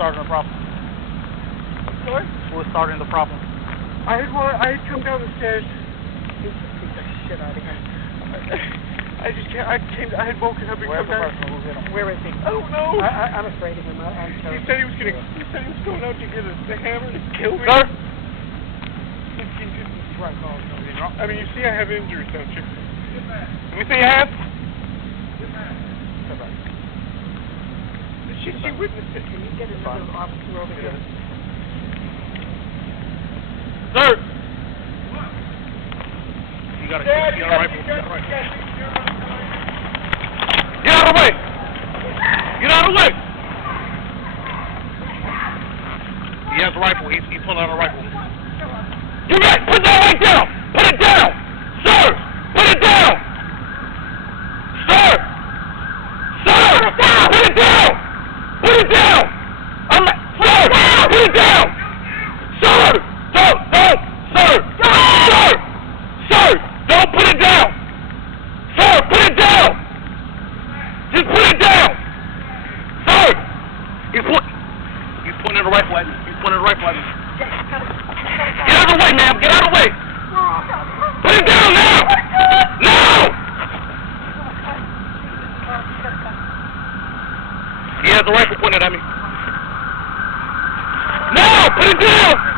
starting the problem? Sorry? Who was starting the problem? I had come down the stairs. Beat the shit out of him. I had woken up and Where's come the down. person who hit him? Where is he? I don't know. I'm afraid of him. I'm He terrified. said he was going out to get the hammer to kill me. Sir? I mean, you see I have injuries, don't you? Let me see your hands. She witnessed it. Can you get another officer over here? Sir! You got a rifle. Get out of the way! Get out of the way! He has a rifle. He's pulling out a rifle. You got put that right down! Put it down! Sir! Put it down! Sir! Sir! Put it down! Put it down! Sir! Put it down! Sir! Don't! Sir! Sir! Sir! Don't put it down! Sir! Put it down! Just put it down! Sir! He's pointing the rifle at me. He's pointing the rifle at me. Get out of the way, ma'am! Get out of the way! Put it down now! Now! He has a rifle pointed at me. Now! Put it down!